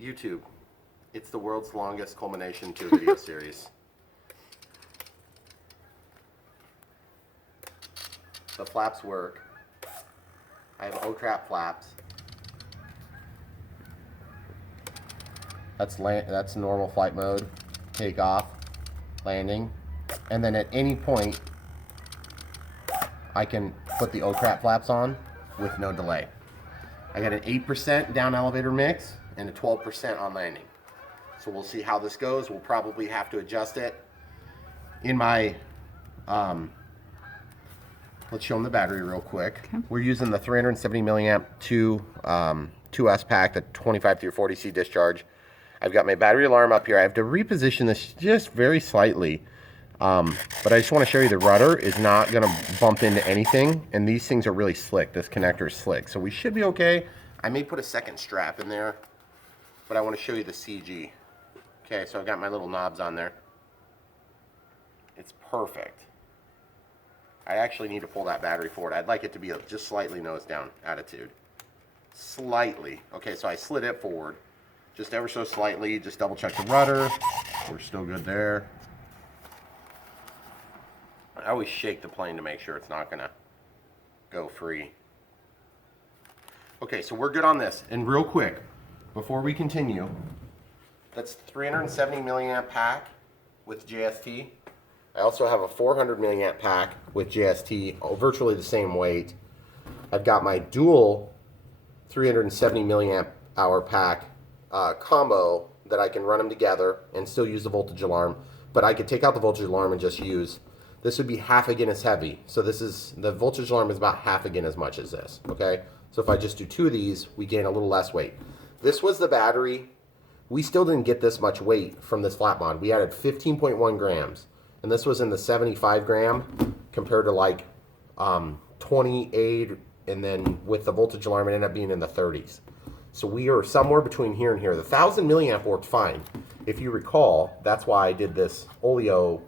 YouTube. It's the world's longest culmination to a video series. The flaps work. I have O-trap flaps. That's normal flight mode. Takeoff, landing, and then at any point I can put the O-trap flaps on with no delay. I got an 8% down elevator mix and a 12% on landing. So we'll see how this goes. We'll probably have to adjust it. In my, let's show them the battery real quick. Okay. We're using the 370 milliamp 2S pack, the 25 through 40C discharge. I've got my battery alarm up here. I have to reposition this just very slightly. But I just want to show you the rudder is not going to bump into anything. And these things are really slick. This connector is slick. So we should be okay. I may put a second strap in there, but I want to show you the CG. Okay, so I've got my little knobs on there. It's perfect. I actually need to pull that battery forward. I'd like it to be just slightly nose down attitude. Slightly. Okay, so I slid it forward. Just ever so slightly. Just double check the rudder. We're still good there. I always shake the plane to make sure it's not gonna go free. Okay, so we're good on this. And real quick, before we continue, that's 370 milliamp pack with JST. I also have a 400 milliamp pack with JST, virtually the same weight. I've got my dual 370 milliamp hour pack combo that I can run them together and still use the voltage alarm, but I could take out the voltage alarm and just use, this would be half again as heavy. So this is, the voltage alarm is about half again as much as this, okay? So if I just do two of these, we gain a little less weight. This was the battery. We still didn't get this much weight from this flat mod. We added 15.1 grams, and this was in the 75 gram compared to like 28, and then with the voltage alarm, it ended up being in the 30s. So we are somewhere between here and here. The 1000 milliamp worked fine. If you recall, that's why I did this oleo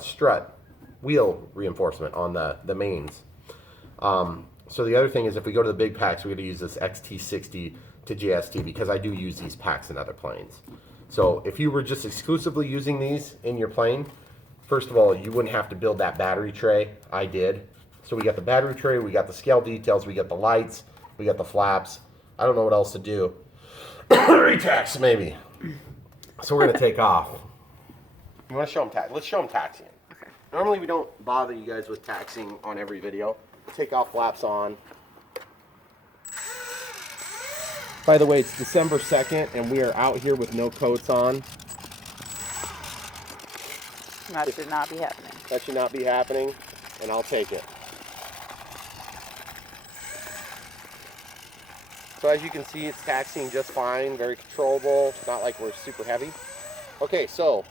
strut wheel reinforcement on the mains. So the other thing is, if we go to the big packs, we're going to use this XT60 to JST because I do use these packs in other planes. So if you were just exclusively using these in your plane, first of all, you wouldn't have to build that battery tray. I did. So we got the battery tray, we got the scale details, we got the lights, we got the flaps. I don't know what else to do. Retax, maybe. So we're going to take off. You want to show them let's show them taxiing. Okay. Normally we don't bother you guys with taxiing on every video. Take off flaps on. By the way, it's December 2nd, and we are out here with no coats on. That should not be happening. That should not be happening, and I'll take it. So as you can see, it's taxiing just fine, very controllable. It's not like we're super heavy. Okay, so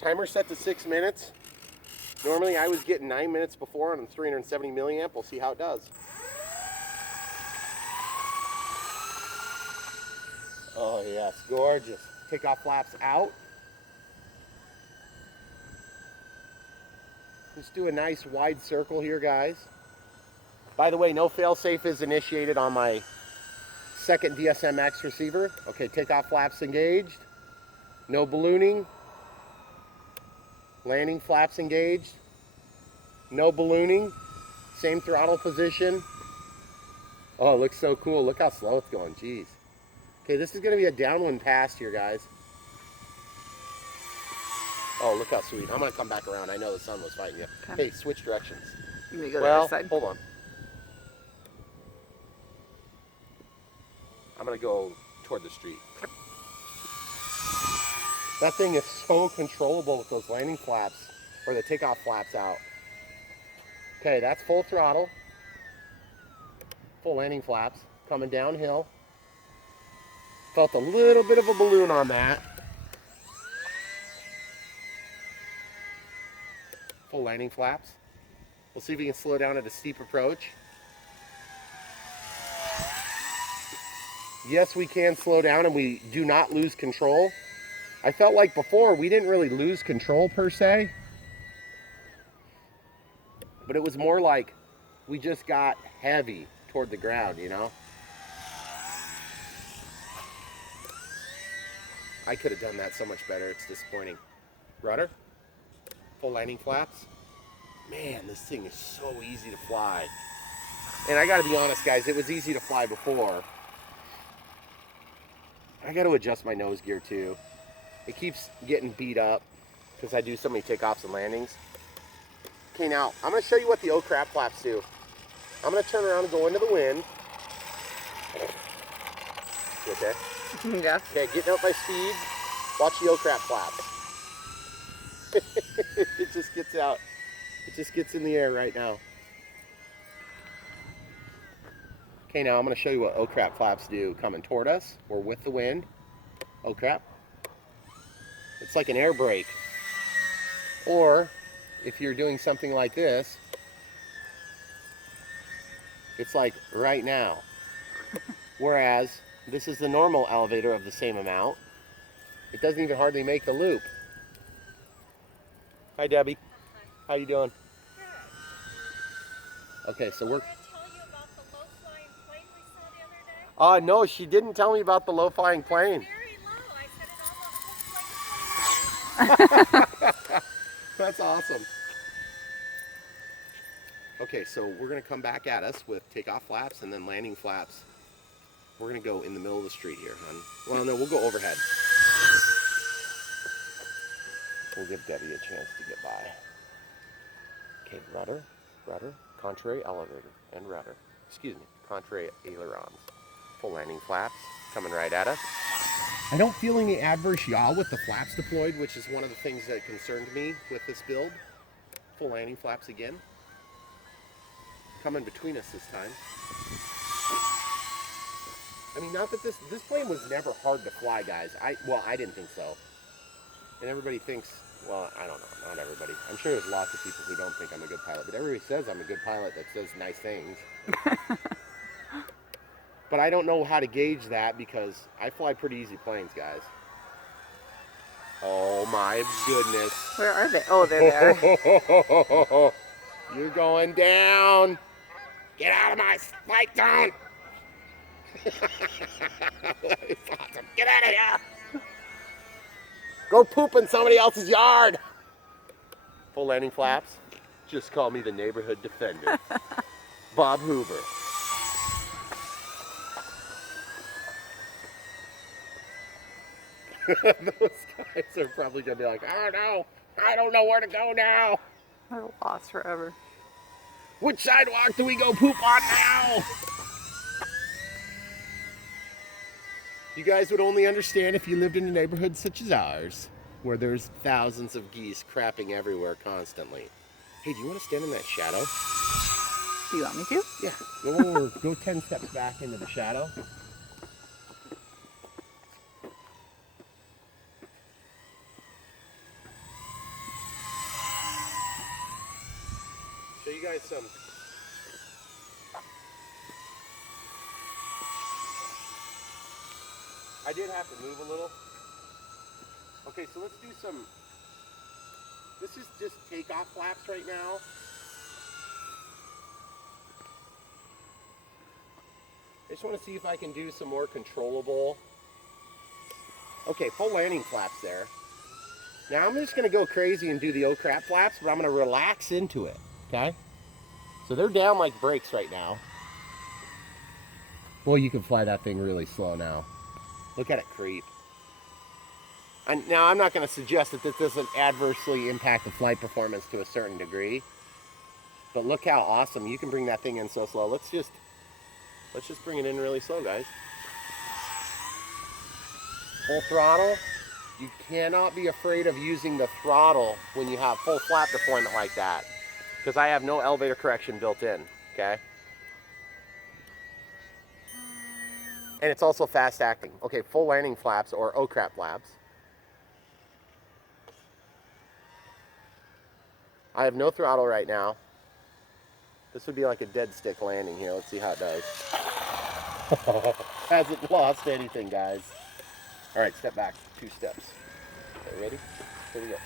timer set to 6 minutes. Normally I was getting 9 minutes before on 370 milliamp. We'll see how it does. Oh yes, gorgeous. Take off flaps out. Let's do a nice wide circle here, guys. By the way, no fail-safe is initiated on my second DSMX receiver. Okay, takeoff flaps engaged. No ballooning. Landing flaps engaged. No ballooning. Same throttle position. Oh, it looks so cool. Look how slow it's going. Jeez. Okay, this is going to be a downwind pass here, guys. Oh, look how sweet. I'm going to come back around. I know the sun was fighting you. Okay. Hey, switch directions. You may go to the other side. Hold on. I'm going to go toward the street. That thing is so controllable with those landing flaps, or the takeoff flaps out. Okay, that's full throttle. Full landing flaps. Coming downhill. Felt a little bit of a balloon on that. Full landing flaps. We'll see if we can slow down at a steep approach. Yes, we can slow down and we do not lose control. I felt like before we didn't really lose control per se, but it was more like we just got heavy toward the ground, you know? I could have done that so much better. It's disappointing. Rudder. Full landing flaps. Man, this thing is so easy to fly. And I gotta be honest, guys, it was easy to fly before. I gotta adjust my nose gear too. It keeps getting beat up because I do so many takeoffs and landings. Okay, now I'm gonna show you what the oh crap flaps do. I'm gonna turn around and go into the wind. You okay? Yeah. Okay, getting up my speed. Watch the oh crap flaps. It just gets out. It just gets in the air right now. Okay, now I'm going to show you what oh crap flaps do coming toward us or with the wind. Oh crap. It's like an air brake. Or if you're doing something like this, it's like right now. Whereas this is the normal elevator of the same amount. It doesn't even hardly make the loop. Hi Debbie. How you doing? Good. Okay, so we're... Did I tell you about the low-flying plane we saw the other day? No, she didn't tell me about the low-flying plane. Very low. I said it almost looks like a plane. That's awesome. Okay, so we're going to come back at us with takeoff flaps and then landing flaps. We're going to go in the middle of the street here, hon. Well, no, we'll go overhead. We'll give Debbie a chance to get by. Okay, rudder, contrary elevator, and rudder. Excuse me, contrary ailerons. Full landing flaps coming right at us. I don't feel any adverse yaw with the flaps deployed, which is one of the things that concerned me with this build. Full landing flaps again. Coming between us this time. I mean, not that this plane was never hard to fly, guys. I didn't think so. And everybody thinks, well, I don't know, not everybody. I'm sure there's lots of people who don't think I'm a good pilot, but everybody says I'm a good pilot that says nice things. But I don't know how to gauge that because I fly pretty easy planes, guys. Oh my goodness. Where are they? Oh, they're there. You're going down. Get out of my flight zone. It's awesome. Get out of here. Go poop in somebody else's yard. Full landing flaps. Just call me the neighborhood defender. Bob Hoover. Those guys are probably going to be like, oh no, I don't know where to go now. They're lost forever. Which sidewalk do we go poop on now? You guys would only understand if you lived in a neighborhood such as ours, where there's thousands of geese crapping everywhere constantly. Hey, do you want to stand in that shadow? Do you want me to? Yeah. Go 10 steps back into the shadow. Show you guys some. I did have to move a little. Okay, so let's do some. This is just takeoff flaps right now. I just want to see if I can do some more controllable. Okay, full landing flaps there. Now I'm just going to go crazy and do the oh crap flaps, but I'm going to relax into it, okay? So they're down like brakes right now. Well, you can fly that thing really slow now. Look at it creep. And now I'm not going to suggest that this doesn't adversely impact the flight performance to a certain degree, but look how awesome you can bring that thing in so slow. Let's just bring it in really slow, guys. Full throttle. You cannot be afraid of using the throttle when you have full flap deployment like that, because I have no elevator correction built in, okay? And it's also fast acting. Okay, full landing flaps or oh crap flaps. I have no throttle right now. This would be like a dead stick landing here. Let's see how it does. Hasn't lost anything, guys. All right, step back, 2 steps. Okay, ready? Here we go.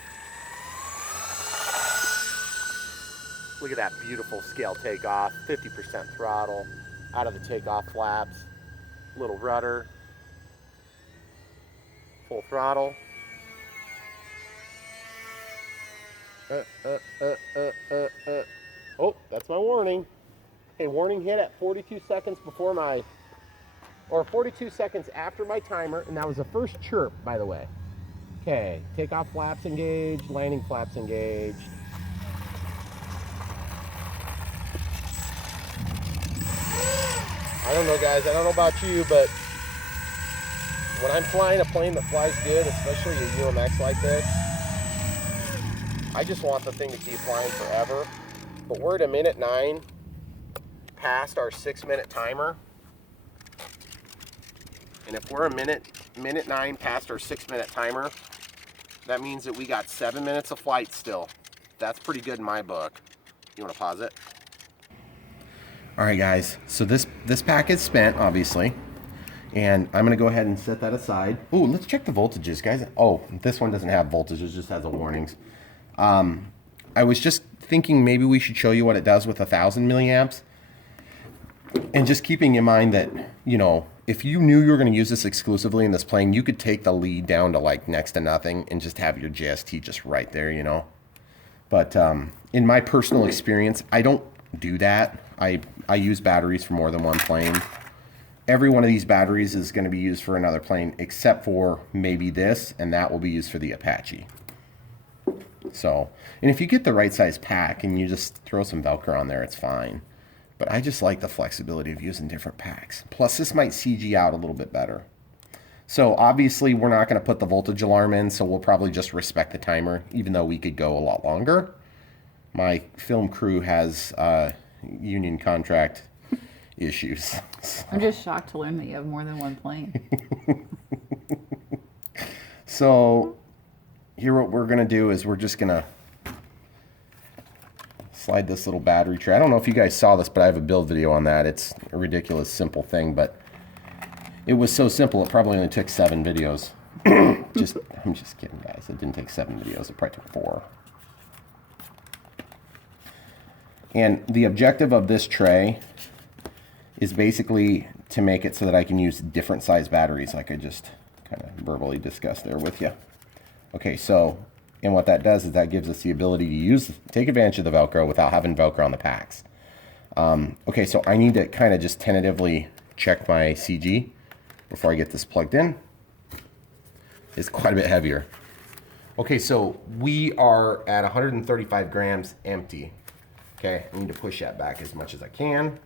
Look at that beautiful scale takeoff, 50% throttle, out of the takeoff flaps, little rudder, Full throttle. Oh, that's my warning. Okay, warning hit at 42 seconds before my, or 42 seconds after my timer, and that was the first chirp, by the way. Okay, takeoff flaps engaged, landing flaps engaged. I don't know, guys, I don't know about you, but when I'm flying a plane that flies good, especially a UMX like this, I just want the thing to keep flying forever. But we're at 1:09 past our 6-minute timer. And if we're minute 9 past our 6-minute timer, that means that we got 7 minutes of flight still. That's pretty good in my book. You want to pause it? All right, guys. So this pack is spent, obviously. And I'm going to go ahead and set that aside. Oh, let's check the voltages, guys. Oh, this one doesn't have voltages, just has the warnings. I was just thinking maybe we should show you what it does with 1,000 milliamps. And just keeping in mind that, you know, if you knew you were going to use this exclusively in this plane, you could take the lead down to like next to nothing and just have your JST just right there, you know. But in my personal experience, I don't do that. I use batteries for more than one plane. Every one of these batteries is going to be used for another plane except for maybe this, and that will be used for the Apache. So, and if you get the right size pack and you just throw some Velcro on there, it's fine. But I just like the flexibility of using different packs. Plus, this might CG out a little bit better. So obviously, we're not going to put the voltage alarm in, so we'll probably just respect the timer, even though we could go a lot longer. My film crew has union contract issues. So. I'm just shocked to learn that you have more than one plane. So here what we're going to do is we're just going to slide this little battery tray. I don't know if you guys saw this, but I have a build video on that. It's a ridiculous simple thing, but it was so simple it probably only took 7 videos. I'm just kidding, guys. It didn't take 7 videos. It probably took 4. And the objective of this tray is basically to make it so that I can use different size batteries, like I just kind of verbally discussed there with you. Okay, so, and what that does is that gives us the ability to take advantage of the Velcro without having Velcro on the packs. Okay, so I need to kind of just tentatively check my CG before I get this plugged in. It's quite a bit heavier. Okay, so we are at 135 grams empty. Okay, I need to push that back as much as I can.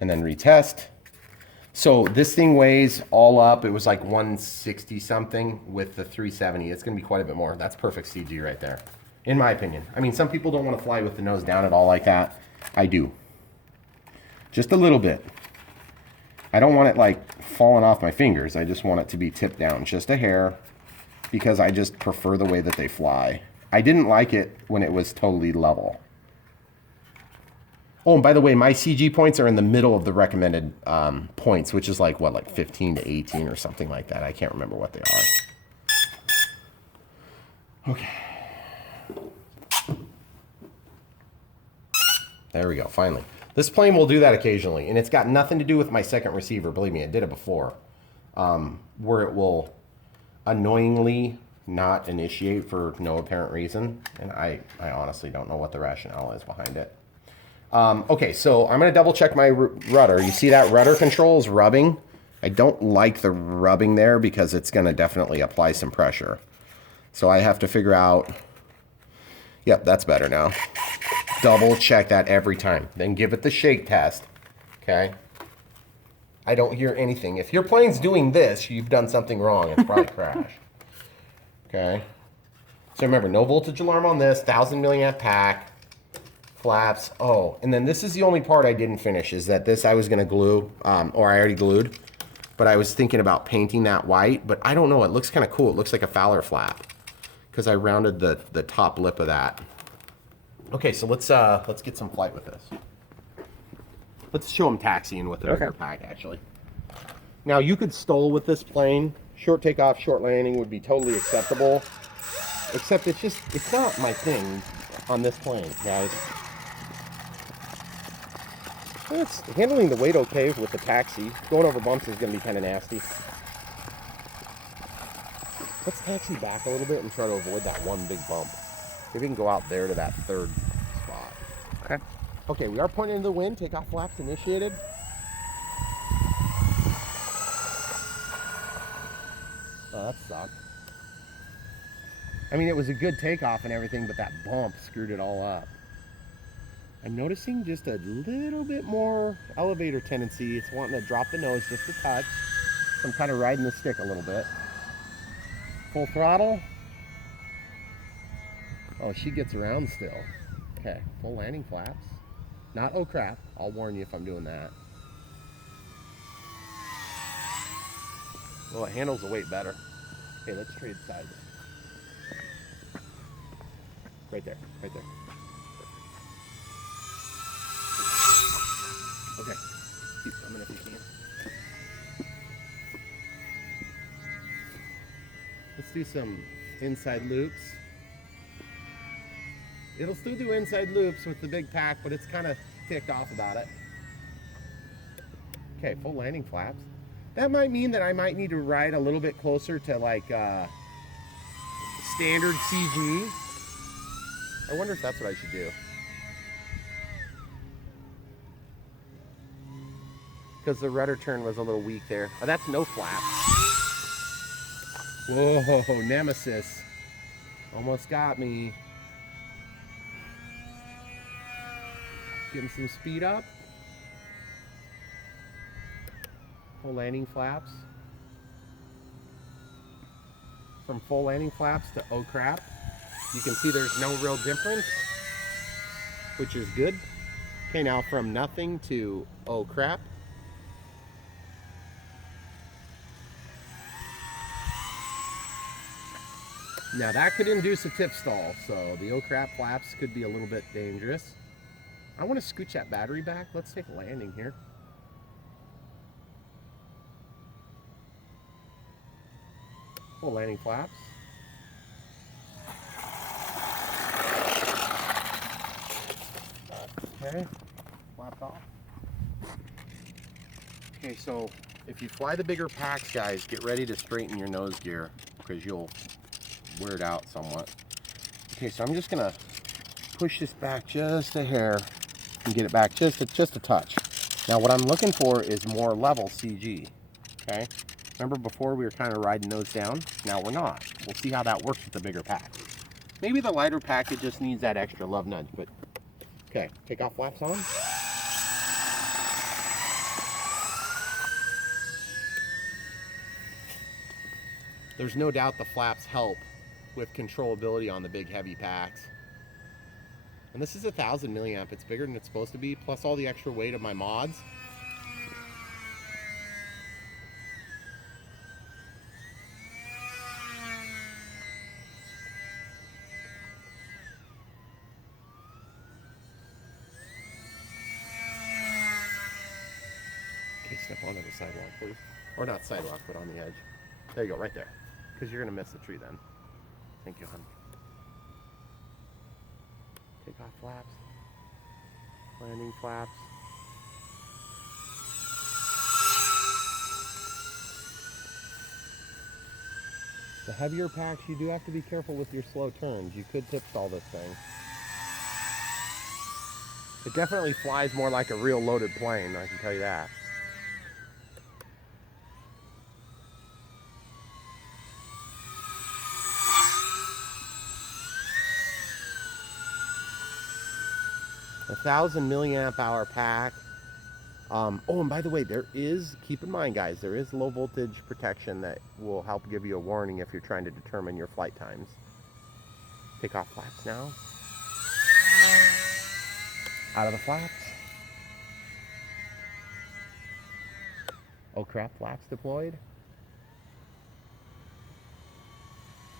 And then retest. So this thing weighs all up, it was like 160 something with the 370. It's gonna be quite a bit more. That's perfect CG right there, in my opinion. I mean, some people don't wanna fly with the nose down at all like that. I do. Just a little bit. I don't want it like falling off my fingers. I just want it to be tipped down just a hair because I just prefer the way that they fly. I didn't like it when it was totally level. Oh, and by the way, my CG points are in the middle of the recommended points, which is like, what, like 15 to 18 or something like that. I can't remember what they are. Okay. There we go, finally. This plane will do that occasionally, and it's got nothing to do with my second receiver. Believe me, it did it before. Where it will annoyingly not initiate for no apparent reason, and I honestly don't know what the rationale is behind it. Okay, so I'm going to double check my rudder. You see that rudder control is rubbing? I don't like the rubbing there because it's going to definitely apply some pressure. So I have to figure out, yep, that's better now. Double check that every time. Then give it the shake test, okay? I don't hear anything. If your plane's doing this, you've done something wrong. It's probably crashed. Okay. So remember, no voltage alarm on this, 1,000 milliamp pack. Flaps. Oh, and then this is the only part I didn't finish, is that this I was going to glue, or I already glued, but I was thinking about painting that white, but I don't know, it looks kind of cool. It looks like a Fowler flap because I rounded the top lip of that. Okay, so let's get some flight with this. Let's show them taxiing with the regular pack, actually. Now, you could stall with this plane. Short takeoff, short landing would be totally acceptable, except it's not my thing on this plane, guys. It's handling the weight okay with the taxi. Going over bumps is going to be kind of nasty. Let's taxi back a little bit and try to avoid that one big bump. Maybe we can go out there to that third spot. Okay. Okay, we are pointing into the wind. Takeoff flaps initiated. Oh, that sucked. I mean, it was a good takeoff and everything, but that bump screwed it all up. I'm noticing just a little bit more elevator tendency. It's wanting to drop the nose just a touch. I'm kind of riding the stick a little bit. Full throttle. Oh, she gets around still. Okay, full landing flaps. Not oh crap. I'll warn you if I'm doing that. Well, it handles the weight better. Okay, let's trade sides. Right there, right there. Okay, keep coming if you can. Let's do some inside loops. It'll still do inside loops with the big pack, but it's kind of ticked off about it. Okay, full landing flaps. That might mean that I might need to ride a little bit closer to like standard CG. I wonder if that's what I should do. Because the rudder turn was a little weak there. Oh, that's no flap. Whoa, Nemesis. Almost got me. Getting some speed up. Full landing flaps. From full landing flaps to oh crap. You can see there's no real difference, which is good. Okay, now from nothing to oh crap. Now that could induce a tip stall, so the oh crap flaps could be a little bit dangerous. I want to scooch that battery back. Let's take a landing here. Full landing flaps. Okay, flaps off. Okay, so if you fly the bigger packs, guys, get ready to straighten your nose gear because you'll wear it out somewhat. Okay, so I'm just gonna push this back just a hair and get it back just a touch. Now what I'm looking for is more level CG, okay? Remember before we were kind of riding nose down? Now we're not. We'll see how that works with the bigger pack. Maybe the lighter package just needs that extra love nudge, but okay, takeoff flaps on. There's no doubt the flaps help with controllability on the big heavy packs. And this is 1,000 milliamp. It's bigger than it's supposed to be, plus all the extra weight of my mods. Okay, step onto the sidewalk, please. Or not sidewalk, but on the edge. There you go, right there. Because you're going to miss the tree then. Thank you, hon. Take off flaps. Landing flaps. The heavier packs, you do have to be careful with your slow turns. You could tip stall this thing. It definitely flies more like a real loaded plane, I can tell you that. A 1,000 milliamp hour pack. Oh, and by the way, there is, keep in mind guys, there is low voltage protection that will help give you a warning if you're trying to determine your flight times. Take off flaps now. Out of the flaps. Oh crap, flaps deployed.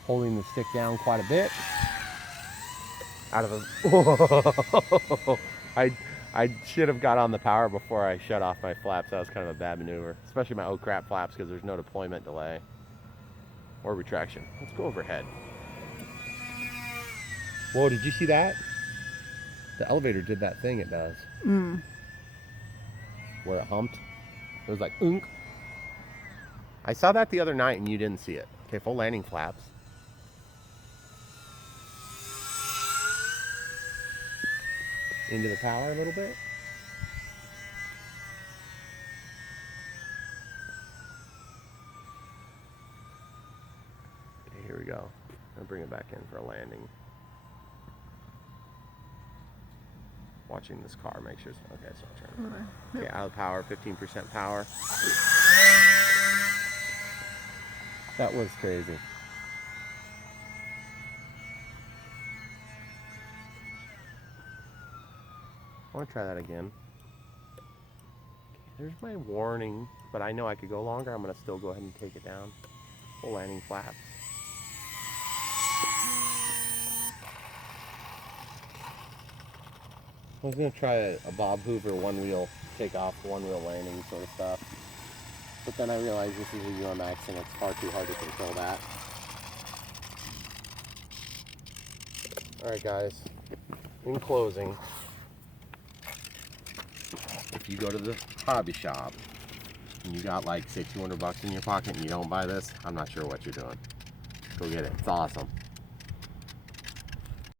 Holding the stick down quite a bit. Out of the... I should have got on the power before I shut off my flaps. That was kind of a bad maneuver. Especially my oh crap flaps because there's no deployment delay. Or retraction. Let's go overhead. Whoa, did you see that? The elevator did that thing it does. Where it humped. It was like, oonk. I saw that the other night and you didn't see it. Okay, full landing flaps. Into the power a little bit. Okay, here we go. I'll bring it back in for a landing. Watching this car, make sure it's okay. So I'll turn it. Okay, out of power, 15% power. That was crazy. I want to try that again. Okay, there's my warning, but I know I could go longer. I'm going to still go ahead and take it down. Full landing flaps. I was going to try a Bob Hoover one-wheel takeoff, one-wheel landing sort of stuff. But then I realized this is a UMX and it's far too hard to control that. Alright guys, in closing, if you go to the hobby shop and you got like say $200 in your pocket and you don't buy this, I'm not sure what you're doing. Go get it, it's awesome.